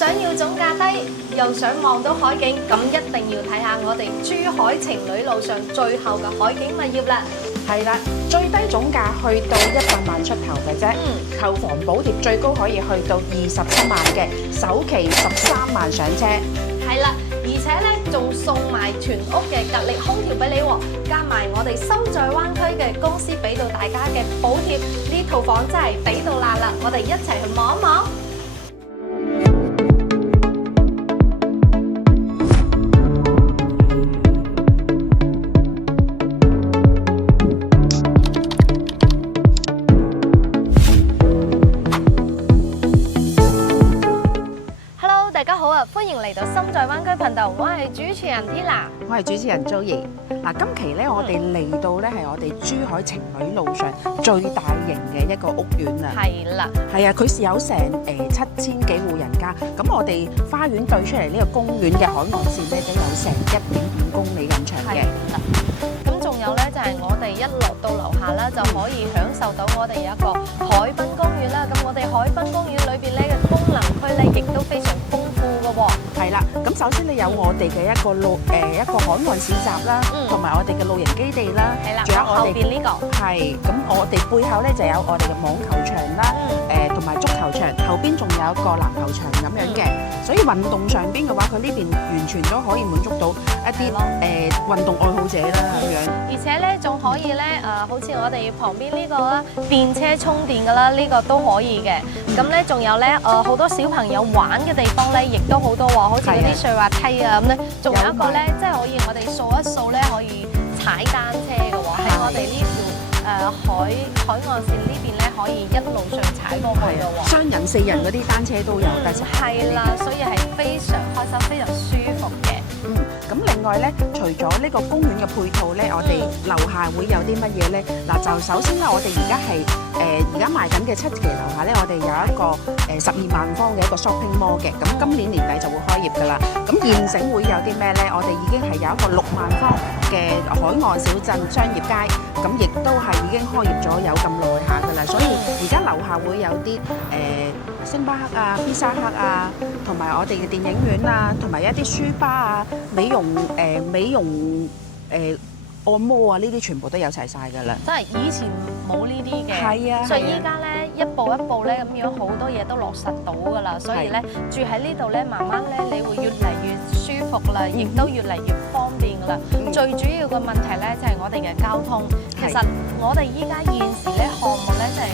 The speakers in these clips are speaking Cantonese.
想要總價低，又想望到海景，咁一定要睇下我哋珠海情侶路上最後嘅海景物業啦。係啦，最低總價去到100萬出頭嘅啫，購房補貼最高可以去到27萬嘅，首期13萬上車。係啦，而且咧仲送埋全屋嘅格力空調俾你喎，加埋我哋心在灣區嘅公司俾到大家嘅補貼，呢套房真係抵到爛啦！我哋一齊去望一望。大家好啊！歡迎嚟到心在灣區頻道，我係主持人 Tina， 我係主持人 Joey。嗱，今期咧我哋嚟到咧係我哋珠海情侶路上最大型嘅一個屋苑啊！係啦，係啊，佢是有成7000幾戶人家，咁我哋花園對出嚟呢個公園嘅海岸線咧都有成1.5公里咁長嘅。咁仲有咧就係我哋一落到樓下啦，就可以享受到我哋有一個海濱公園啦。咁我哋海濱公園裏邊咧嘅功能區咧亦都非常豐富嘅喎。係啦，咁首先你有我哋嘅一個一個海岸市集啦，同埋我哋嘅露營基地啦，係啦，仲有我哋後邊呢個係，咁我哋背後咧就有我哋嘅網球場啦，同埋足球場，後邊仲有一個籃球場咁樣嘅，所以運動上邊嘅話，佢呢邊完全都可以滿足到一啲運動愛好者啦咁樣。而且咧仲可以咧好似我哋旁邊呢個啦，電車充電㗎啦，呢個都可以嘅。咁咧仲有咧好多小朋友玩嘅地方咧，亦都好多喎，好似嗰啲碎滑梯啊咁咧，仲有一個咧，即係可以我哋掃一掃咧，可以踩單車嘅喎，喺我哋呢條海岸線呢邊咧，可以一路上踩過去嘅喎。雙人、4人嗰啲單車都有得踩。係啦，所以係非常開心、非常舒服嘅。咁另外咧，除咗呢個公園嘅配套咧，我哋樓下會有啲乜嘢咧？嗱，就首先咧，我哋而家係而家賣緊嘅7期樓下咧，我哋有一個12萬方嘅一個 shopping mall 嘅，咁今年年底就會開業㗎啦。咁現成會有啲咩咧？我哋已經係有一個6萬方嘅海岸小鎮商業街，咁亦都係已經開業咗有咁耐下㗎啦。所以而家樓下會有啲星巴克啊、披薩克啊，同埋我哋嘅電影院啊，同埋一啲書吧啊、美容按摩啊，呢啲全部都有齊晒㗎啦。真係以前冇呢啲嘅，係啊，所以依家咧一步一步咧咁樣好多嘢都落實到㗎啦。所以咧住喺呢度咧，慢慢咧你會越嚟越舒服啦，亦都越嚟越方便㗎啦。最主要嘅問題咧就係我哋嘅交通。其實我哋依家現時咧項目咧就係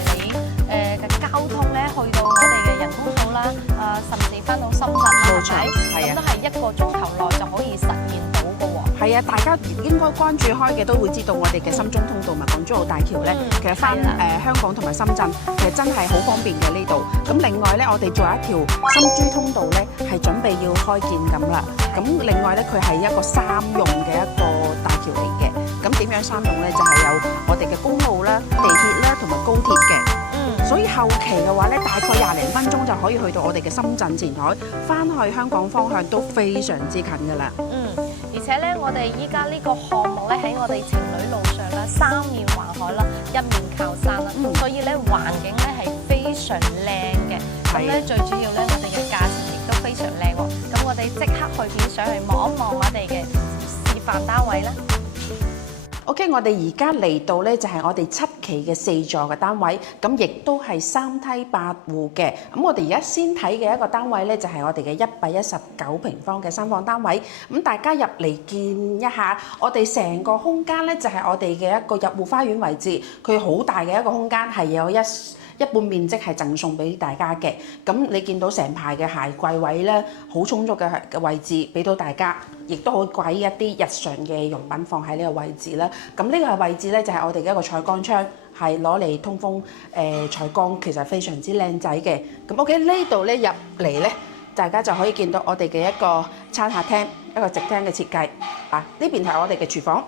你嘅交通咧去到我哋嘅人工島啦，甚至翻到深圳啦，係咪？咁都係1個鐘頭內就可以實現到㗎喎。係啊，大家應該關注開嘅都會知道，我哋嘅深中通道咪港珠澳大橋咧，其實翻香港同埋深圳，其實真係好方便嘅呢度。咁另外咧，我哋仲有一條深珠通道咧，係準備要開建咁啦。咁另外咧，佢係一個3用嘅一個大橋嚟嘅。咁點樣3用咧？就係有我哋嘅公路啦、地鐵啦同埋高鐵嘅。所以後期嘅話咧，大概20零分鐘就可以去到我哋嘅深圳前海，翻去香港方向都非常之近㗎啦。而且咧，我哋依家呢個項目咧喺我哋情侶路上啦，3面環海啦，1面靠山啦，所以咧環境咧係非常靚嘅。咁咧最主要咧，我哋嘅價錢亦都非常靚喎。咁我哋即刻去片上去望一望我哋嘅示範單位啦。OK， 我哋而家嚟到咧就係我哋7期嘅4座嘅單位，咁亦都係3梯8戶嘅。咁我哋而家先睇嘅一個單位咧就係我哋嘅119平方嘅3房單位。咁大家入嚟見一下，我哋成個空間咧就係我哋嘅一個入戶花園位置，佢好大嘅一個空間，係有一半面積係贈送俾大家嘅。咁你見到成排嘅鞋櫃位咧，好充足嘅位置俾到大家，亦都可以擺一啲日常嘅用品放喺呢個位置啦。咁呢個位置咧就係我哋嘅一個採光窗，係攞嚟通風採光，其實非常之靚仔嘅。咁 OK 呢度咧入嚟咧，大家就可以見到我哋嘅一個餐客廳，一個直廳嘅設計。啊，呢邊係我哋嘅廚房。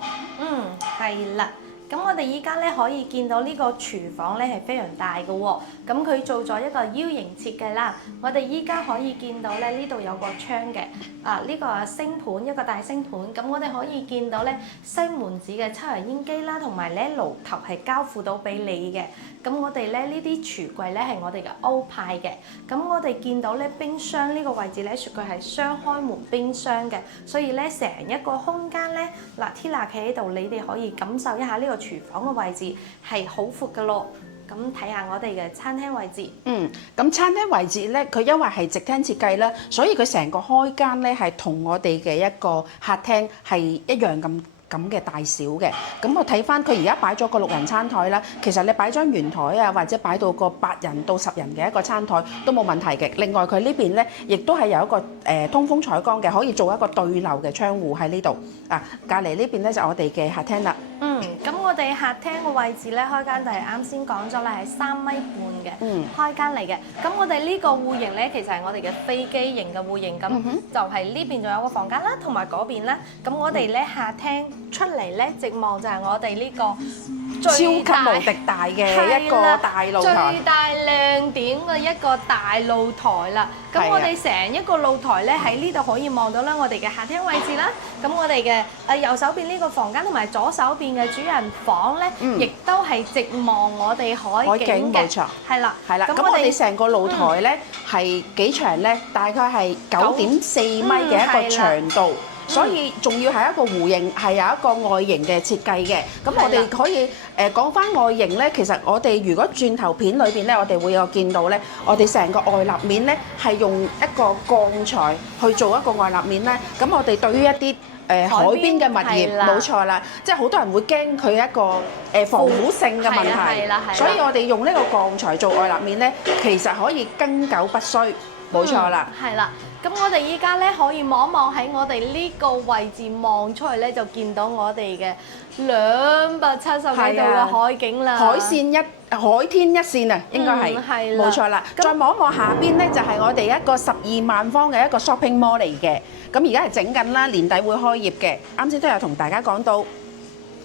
係啦。咁我哋依家咧可以見到呢個廚房咧係非常大嘅喎，咁佢做咗一個 U 型設計啦。我哋依家可以見到咧呢度有個窗嘅，呢個星盤一個大星盤，咁我哋可以見到咧西門子嘅抽油煙機啦，同埋咧爐頭係交付到俾你嘅。咁我哋咧呢啲櫥櫃咧係我哋嘅歐派嘅。咁我哋見到咧冰箱呢個位置咧雪櫃係雙開門冰箱嘅，所以咧成一個空間咧Tina 企喺度，你哋可以感受一下呢個廚房嘅位置係好闊嘅咯。咁睇下我哋嘅餐廳位置。咁餐廳位置咧，佢因為係直廳設計啦，所以佢成個開間咧係同我哋嘅一個客廳係一樣咁嘅大小嘅。咁我睇翻佢而家擺咗個6人餐台啦，其實你擺張圓台啊，或者擺到個8人到10人嘅一個餐台都冇問題嘅。另外佢呢邊咧，亦都係有一個通風採光嘅，可以做一個對流嘅窗戶喺呢度。隔離呢邊咧就我哋嘅客廳啦。咁我哋客廳嘅位置咧，開間就係啱先講咗啦，係3.5米嘅開間嚟嘅。咁我哋呢個戶型咧，其實係我哋嘅飛機型嘅戶型，咁就係呢邊仲有個房間啦，同埋嗰邊啦。咁我哋咧客廳出嚟咧，直望就係我哋呢個超級無敵大嘅一個大露台，最大亮點嘅一個大露台啦。咁我哋成一個露台咧喺呢度可以望到啦，我哋嘅客廳位置啦。咁我哋嘅右手邊呢個房間同埋左手邊嘅主人房咧，亦都係直望我哋海景嘅。冇錯，係啦。咁我哋成個露台咧係幾長咧？大概係9.4米嘅一個長度。所以仲要係一個弧形，係有一個外形嘅設計嘅。咁我哋可以講翻外形咧，其實我哋如果轉頭片裏邊咧，我哋會有見到咧，我哋成個外立面咧係用一個鋼材去做一個外立面咧。咁我哋對於一啲海邊嘅物業，冇錯啦，即係好多人會驚佢一個防腐性嘅問題，所以我哋用呢個鋼材做外立面咧，其實可以經久不衰，冇錯啦。係啦。咁我哋依家咧可以望一望喺我哋呢個位置望出去咧，就見到我哋嘅270幾度嘅海景啦。海天一線啊，應該係冇錯啦。再望一望下邊咧，就係我哋一個12萬方嘅一個 shopping mall 嚟嘅。咁而家係整緊啦，年底會開業嘅。啱先都有同大家講到，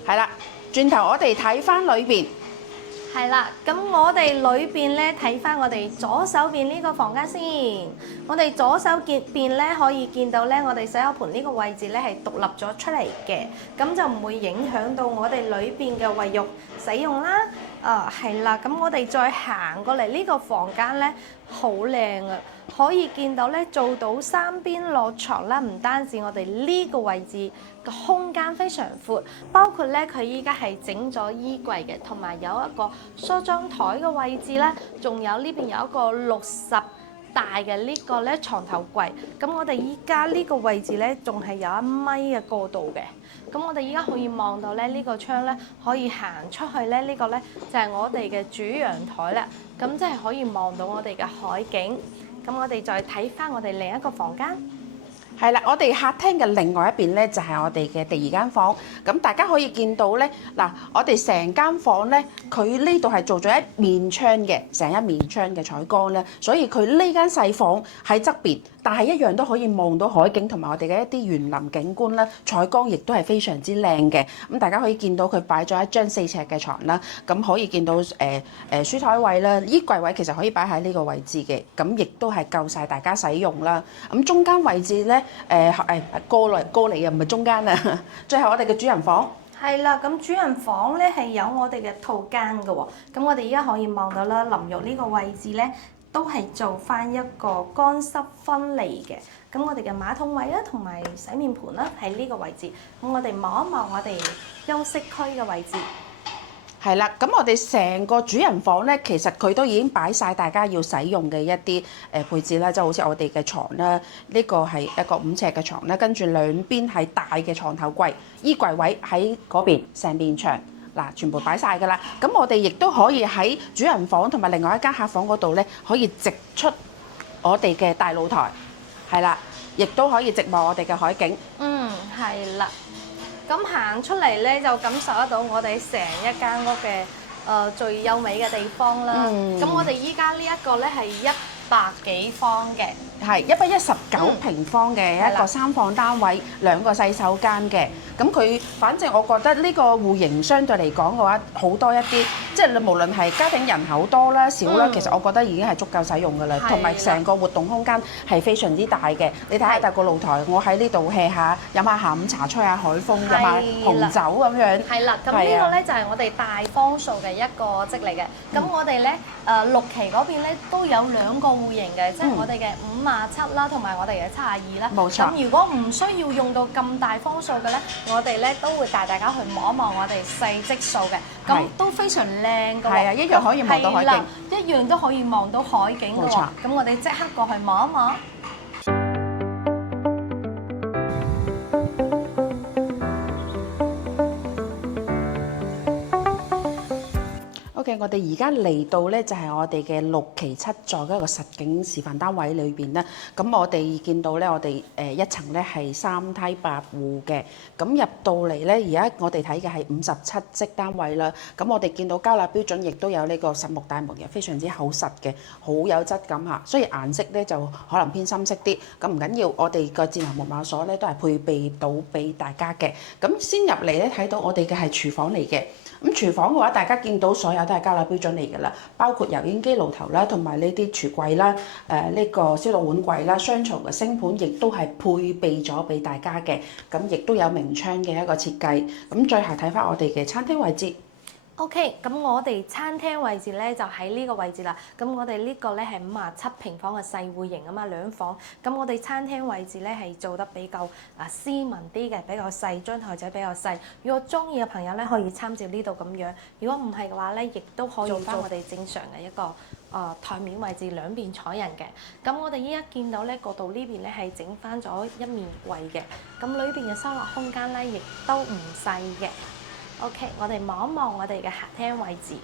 係啦。轉頭我哋睇翻裏邊。係啦，咁我哋裏邊咧睇翻我哋左手邊呢個房間先。我哋左手邊咧可以見到咧，我哋洗手盆呢個位置咧係獨立咗出嚟嘅，咁就唔會影響到我哋裏邊嘅衛浴使用啦。係啦，咁我哋再行過嚟呢個房間咧，好靚啊！可以見到咧做到3邊落床啦，唔單止我哋呢個位置個空間非常闊，包括咧佢依家係整咗衣櫃嘅，同埋有一個梳妝台嘅位置啦，仲有呢邊有一個60大嘅呢個咧床頭櫃。咁我哋依家呢個位置咧仲係有1米嘅高度嘅。咁我哋依家可以望到咧呢個窗咧可以行出去咧，呢個咧就係我哋嘅主陽台啦。咁即係可以望到我哋嘅海景。咁我哋再睇翻我哋另一個房間。係啦，我哋客廳嘅另外一邊咧就係我哋嘅第2間房。咁大家可以見到咧，嗱，我哋成間房咧，佢呢度係做咗一面窗嘅，成一面窗嘅採光咧，所以佢呢間細房喺側邊，但係一樣都可以望到海景同埋我哋嘅一啲園林景觀啦，採光亦都係非常之靚嘅。咁大家可以見到佢擺咗一張4尺嘅床啦，咁可以見到書台位啦，衣櫃位其實可以擺喺呢個位置嘅，咁亦都係夠晒大家使用啦。咁中間位置咧，過嚟啊，唔係中間啊，最後我哋嘅主人房。係啦，咁主人房咧係有我哋嘅套間嘅喎。咁我哋而家可以望到啦，淋浴呢個位置咧都係做翻一個乾濕分離嘅。咁我哋嘅馬桶位啦，同埋洗面盆啦喺呢個位置。咁我哋望一望我哋休息區嘅位置。係啦，咁我哋成個主人房咧，其實佢都已經擺晒大家要使用嘅一啲配置啦，即係好似我哋嘅床啦，呢個係一個5尺嘅床啦，跟住兩邊係大嘅床頭櫃，衣櫃位喺嗰邊成面牆，嗱全部擺晒㗎啦。咁我哋亦都可以喺主人房同埋另外一間客房嗰度咧，可以直出我哋嘅大露台，係啦，亦都可以直望我哋嘅海景。係啦。咁行出嚟咧，就感受得到我哋成一間屋嘅最優美嘅地方啦。咁我哋依家呢一個咧係1 100幾方嘅。係119平方嘅一個3房單位，2個洗手間嘅。咁佢反正我覺得呢個戶型相對嚟講嘅話，好多一啲，即係你無論係家庭人口多啦少啦，其實我覺得已經係足夠使用㗎啦。同埋成個活動空間係非常之大嘅。你睇下大個露台，我喺呢度 hea 下，飲下下午茶，吹下海風，飲下紅酒咁樣。係啦，咁呢個咧就係我哋大方數嘅一個積嚟嘅。咁我哋咧6期嗰邊咧都有2個戶型嘅，即係我哋嘅57啦，同埋我哋嘅72啦。冇錯。咁如果唔需要用到咁大方數嘅咧，我哋咧都會帶大家去望一望我哋細積數嘅，咁都非常靚㗎喎。係啊，一樣可以望到海景。一樣都可以望到海景㗎喎。咁我哋即刻過去望一望。OK， 我哋而家嚟到咧就係我哋嘅6期7座嘅一個實景示範單位裏邊咧。咁我哋見到咧，我哋一層咧係3梯8戶嘅。咁入到嚟咧，而家我哋睇嘅係57職單位啦。咁我哋見到交納標準亦都有呢個實木大門嘅，非常之厚實嘅，好有質感嚇。雖然顏色咧就可能偏深色啲，咁唔緊要，我哋個智能木馬鎖咧都係配備到俾大家嘅。咁先入嚟咧睇到我哋嘅係廚房嚟嘅。咁廚房嘅話，大家見到所有都係交納標準嚟㗎啦，包括油煙機、爐頭啦，同埋呢啲櫥櫃啦，呢個燒爐碗櫃啦，雙槽嘅星盤亦都係配備咗俾大家嘅。咁亦都有明窗嘅一個設計。咁最後睇翻我哋嘅餐廳位置。OK，咁我哋餐廳位置咧就喺呢個位置啦。咁我哋呢個咧係57平方嘅細戶型啊嘛，2房。咁我哋餐廳位置咧係做得比較斯文啲嘅，比較細，張台仔比較細。如果中意嘅朋友咧，可以參照呢度咁樣。如果唔係嘅話咧，亦都可以做翻我哋正常嘅一個台面位置，兩邊坐人嘅。咁我哋依家見到咧，角度呢邊咧係整翻咗一面櫃嘅。咁裏邊嘅收納空間咧，亦都唔細嘅。OK， 我哋望一望我哋嘅客廳位置。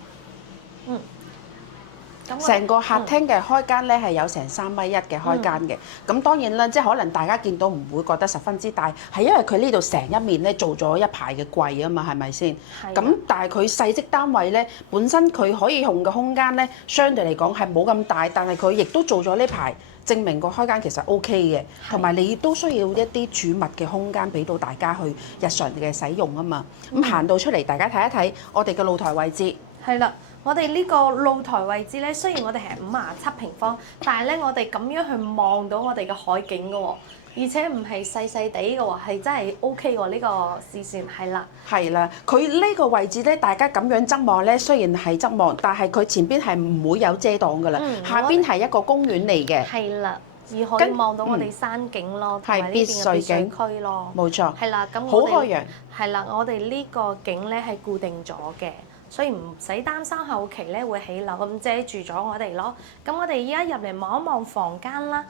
成個客廳嘅開間咧係有成3.1米嘅開間嘅。咁當然啦，即係可能大家見到唔會覺得十分之大，係因為佢呢度成一面咧做咗一排嘅櫃啊嘛，係咪先？咁但係佢細職單位咧，本身佢可以用嘅空間咧，相對嚟講係冇咁大，但係佢亦都做咗呢排，證明個開間其實 OK 嘅，同埋你都需要一啲儲物嘅空間俾到大家去日常嘅使用啊嘛。咁行到出嚟，大家睇一睇我哋嘅露台位置。係啦，我哋呢個露台位置咧，雖然我哋係57平方，但係咧我哋咁樣去望到我哋嘅海景嘅喎，而且唔係細細地嘅喎，係真係 OK 喎，呢個視線係啦。係啦，佢呢個位置咧，大家咁樣側望咧，雖然係側望，但係佢前邊係唔會有遮擋㗎啦，下邊係一個公園嚟嘅。係啦。而可以望到我哋山景咯，同埋呢邊嘅別墅區咯。冇錯。係啦，咁好開揚。係啦，我哋呢個景咧係固定咗嘅，所以唔使擔心後期咧會起樓咁遮住咗我哋咯。咁我哋依家入嚟望一望房間啦。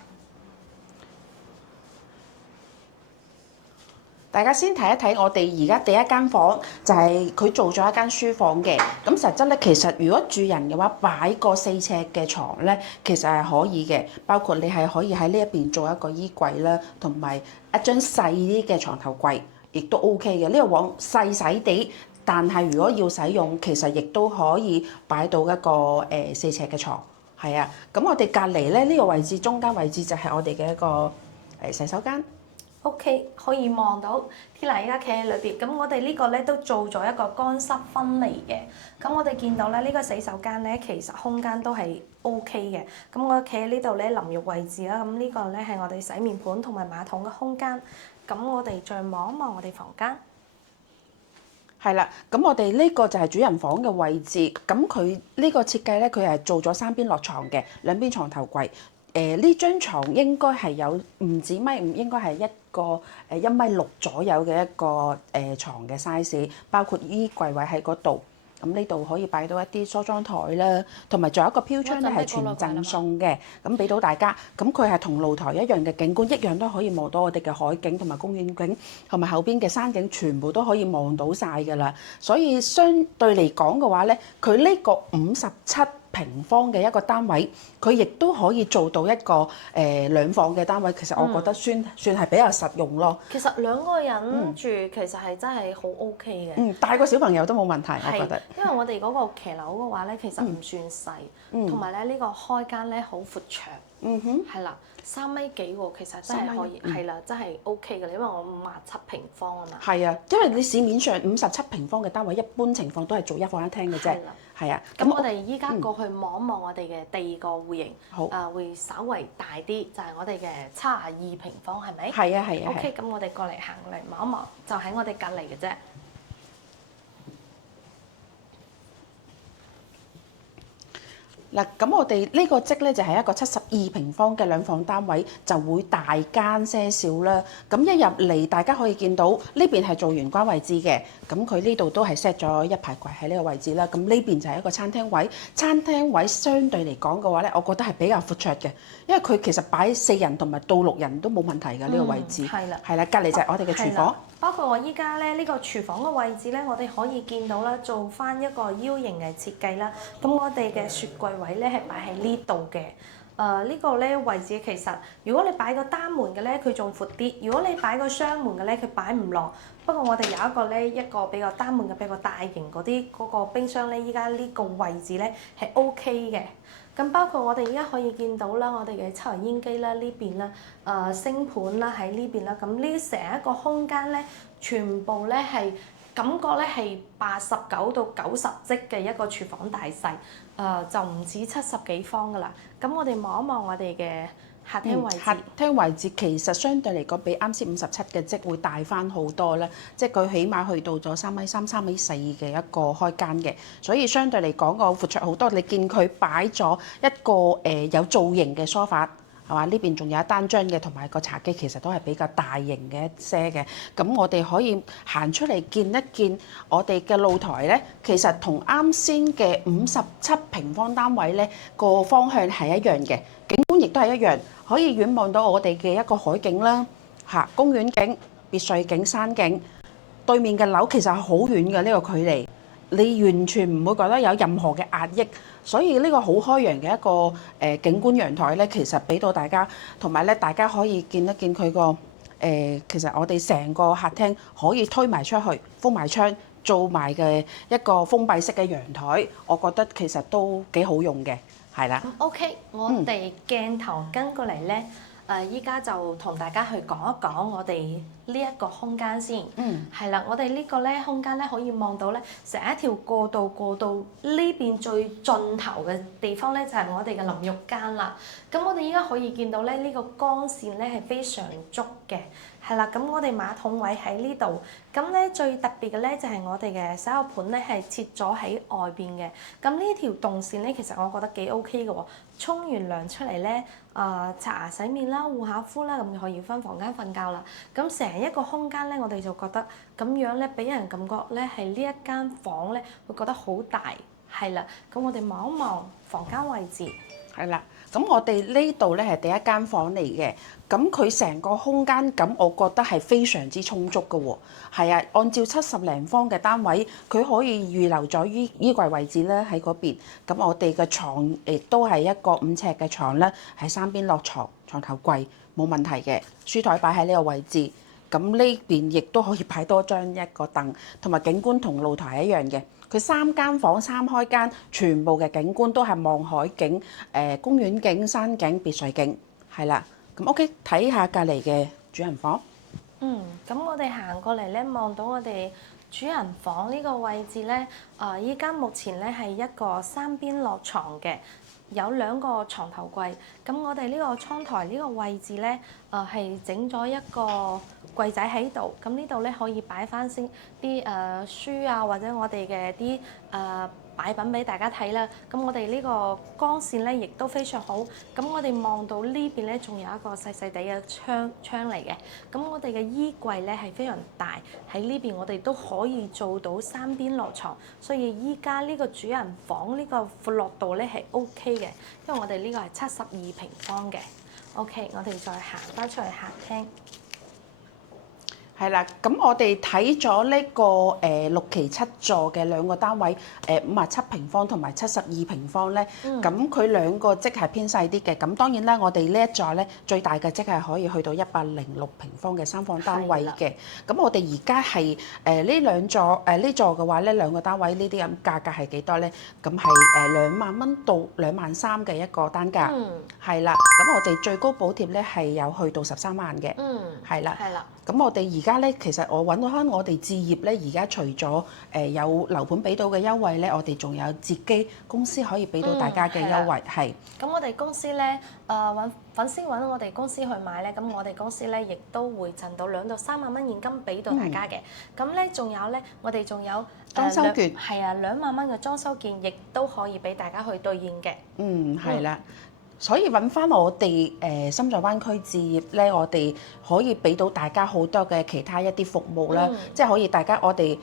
大家先睇一睇我哋而家第一間房，就係佢做咗一間書房嘅。咁實質咧，其實如果住人嘅話，擺個4尺嘅床咧，其實係可以嘅。包括你係可以喺呢一邊做一個衣櫃啦，同埋一張細啲嘅床頭櫃，亦都 OK 嘅。呢個房細細地，但係如果要使用，其實亦都可以擺到一個4尺嘅床。係啊，咁我哋隔離咧呢個位置，中間位置就係我哋嘅一個洗手間。OK， 可以望到 Tina 依家企喺裏邊，咁我哋呢個咧都做咗一個乾濕分離嘅。咁我哋見到咧呢個洗手間咧，其實空間都係 OK 嘅。咁我企喺呢度咧淋浴位置啦，咁呢個咧係我哋洗面盤同埋馬桶嘅空間。咁我哋再望一望我哋房間。係啦，咁我哋呢個就係主人房嘅位置。咁佢呢個設計咧，佢係做咗3邊落床嘅，兩邊床頭櫃。呢張床應該係有唔止1.5米，應該係一個1.6米左右嘅一個牀嘅 size， 包括衣櫃位喺嗰度。咁呢度可以擺到一啲梳妝台啦，同埋仲有一個飄窗咧係全贈送嘅，咁俾到大家。咁佢係同露台一樣嘅景觀，一樣都可以望到我哋嘅海景同埋公園景，同埋後邊嘅山景，全部都可以望到晒㗎啦。所以相對嚟講嘅話咧，佢呢個57平方嘅一個單位，佢亦都可以做到一個兩房嘅單位。其實我覺得算係比較實用咯。其實兩個人住其實係真係好 OK 嘅。帶個小朋友都冇問題，我覺得。因為我哋嗰個騎樓嘅話咧，其實唔算細，同埋咧呢個開間咧好闊長。係啦，3米幾喎，其實真係可以，係啦，真係 OK 嘅，因為我57平方啊嘛。係啊，因為你市面上57平方嘅單位，一般情況都係做一房一廳嘅啫。係啊。咁我哋依家過去望一望我哋嘅第二個戶型，好，會稍為大啲，就係我哋嘅72平方，係咪？係啊係啊。OK，咁我哋過嚟行過嚟望一望，就喺我哋隔離嘅啫。嗱，咁我哋呢個則咧就係一個72平方嘅兩房單位，就會大間些少啦。咁一入嚟，大家可以見到呢邊係做玄關位置嘅，咁佢呢度都係 set 咗一排櫃喺呢個位置啦。咁呢邊就係一個餐廳位，餐廳位相對嚟講嘅話咧，我覺得係比較闊綽嘅，因為佢其實擺4人同埋到6人都冇問題㗎呢個位置。係啦，係啦，隔離就係我哋嘅廚房。包括我依家咧呢個廚房嘅位置咧，我哋可以見到啦，做翻一個 U 型嘅設計啦。咁我哋嘅雪櫃位咧係擺喺呢度嘅。呢個咧位置其實，如果你擺個單門嘅咧，佢仲闊啲；如果你擺個雙門嘅咧，佢擺唔落。不過我哋有一個比較單門嘅比較大型嗰個冰箱咧，依家呢個位置咧係 OK 嘅。咁包括我哋而家可以見到啦，我哋嘅抽油煙機啦呢邊啦，星盤啦喺呢邊啦，咁呢成一個空間咧，全部咧係感覺咧係89到90呎嘅一個廚房大細，就唔止70幾方噶啦。咁我哋望一望我哋嘅客廳位置，客廳位置其實相對嚟講比啱先57嘅則會大翻好多啦，即係佢起碼去到咗3米3、3米4嘅一個開間嘅，所以相對嚟講個闊綽好多。你見佢擺咗一個有造型嘅梳化。係嘛？呢邊仲有一單張嘅，同埋個茶几其實都係比較大型嘅一些嘅。咁我哋可以行出嚟見一見我哋嘅露台咧，其實同啱先嘅57平方單位咧個方向係一樣嘅，景觀亦都係一樣，可以遠望到我哋嘅一個海景啦，公園景、別墅景、山景，對面嘅樓其實係好遠嘅呢個距離。你完全唔會覺得有任何嘅壓抑，所以呢個好開揚嘅一個景觀陽台咧，其實俾到大家，同埋咧大家可以見一見佢個其實我哋成個客廳可以推埋出去，封埋窗，做埋嘅一個封閉式嘅陽台，我覺得其實都幾好用嘅，係啦。OK，我哋鏡頭跟過嚟咧。依家就同大家去講一講我哋呢一個空間先。係啦，我哋呢個咧空間咧可以望到咧，成一條過道過到呢邊最盡頭嘅地方咧，就係我哋嘅淋浴間啦。咁我哋依家可以見到咧，呢個光線咧係非常足嘅。係啦，咁我哋馬桶位喺呢度，咁咧最特別嘅咧就係我哋嘅洗手盤咧係設咗喺外邊嘅。咁呢條動線咧，其實我覺得幾 OK 嘅喎。沖完涼出嚟咧，刷牙洗面啦、護下膚啦，咁就可以返房間瞓覺啦。咁成一個空間咧，我哋就覺得咁樣咧，俾人感覺咧係呢一間房咧，會覺得好大。係啦，咁我哋望一望房間位置。係啦，咁我哋呢度咧係第一間房嚟嘅，咁佢成個空間感，我覺得係非常之充足嘅喎。係啊，按照70零方嘅單位，佢可以預留咗衣櫃位置咧喺嗰邊。咁我哋嘅床亦都係一個5尺嘅床咧，喺三邊落床頭櫃冇問題嘅，書台擺喺呢個位置。咁呢邊亦都可以擺多張一個凳，同埋景觀同露台一樣嘅。佢3間房3開間，全部嘅景觀都係望海景、公園景、山景、別墅景，係啦。咁 OK，睇下隔離嘅主人房。咁我哋行過嚟咧，望到我哋主人房呢個位置咧，依家目前咧係一個三邊落床嘅。有2個床頭櫃，咁我哋呢個窗台呢個位置咧，係整咗一個櫃仔喺度，咁呢度咧可以擺翻先啲書啊，或者我哋嘅啲擺品俾大家睇啦。咁我哋呢個光線咧亦都非常好，咁我哋望到呢邊咧仲有一個細細地嘅窗嚟嘅。咁我哋嘅衣櫃咧係非常大，喺呢邊我哋都可以做到三邊落床，所以依家呢個主人房呢個闊落度咧係 OK 嘅，因為我哋呢個係72平方嘅。OK， 我哋再行翻出去客廳。係啦，咁我哋睇咗呢個6期7座嘅兩個單位，57平方同埋72平方咧，咁佢兩個即係偏細啲嘅。咁當然啦，我哋呢一座咧最大嘅即係可以去到106平方嘅3房單位嘅。咁我哋而家係呢兩座呢座嘅話咧，兩個單位呢啲咁價格係幾多咧？咁係2萬蚊到2萬3嘅一個單價，係啦。咁我哋最高補貼咧係有去到13萬嘅，係啦。咁我哋而家咧，其實我揾到翻我哋置業咧，而家除咗有樓盤俾到嘅優惠咧，我哋仲有折機公司可以俾到大家嘅優惠，係。咁我哋公司咧，揾粉絲揾我哋公司去買咧，咁我哋公司咧亦都會贈到2到3萬蚊現金俾到大家嘅。咁咧仲有咧，我哋仲有裝修券，係啊，2萬蚊嘅裝修券，亦都可以俾大家去兌現嘅。係啦。所以揾翻我哋深圳灣區置業咧，我哋可以俾到大家好多嘅其他一啲服務啦，即係可以大家我哋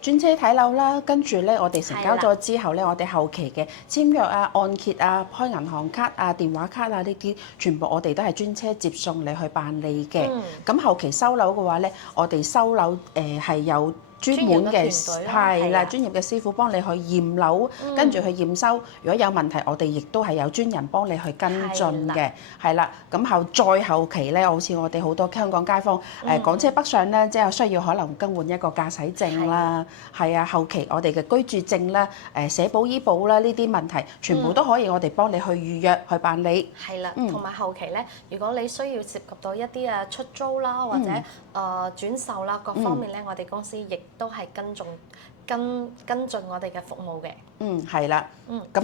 專車睇樓啦，跟住咧我哋成交咗之後咧，我哋後期嘅簽約啊、按揭啊、開銀行卡啊、電話卡啊呢啲，全部我哋都係專車接送你去辦理嘅。咁後期收樓嘅話咧，我哋收樓係有專門嘅係啦，專業嘅師傅幫你去驗樓，跟住去驗收。如果有問題，我哋亦都係有專人幫你去跟進嘅，係啦。咁再後期咧，好似我哋好多香港街坊港車北上咧，即係需要可能更換一個駕駛證啦，係啊。後期我哋嘅居住證啦、社保醫保啦呢啲問題，全部都可以我哋幫你去預約去辦理。係啦，同埋後期咧，如果你需要涉及到一啲出租啦，或者轉售啦各方面咧，我哋公司亦都係跟進我哋嘅服務嘅。係啦。咁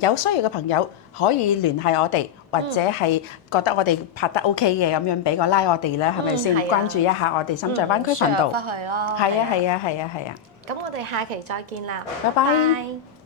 有需要嘅朋友可以聯繫我哋，或者係覺得我哋拍得 OK 嘅咁樣俾個 like 我哋啦，係咪先？關注一下我哋深圳灣區頻道。上返去咯。係啊。咁我哋下期再見啦。拜拜。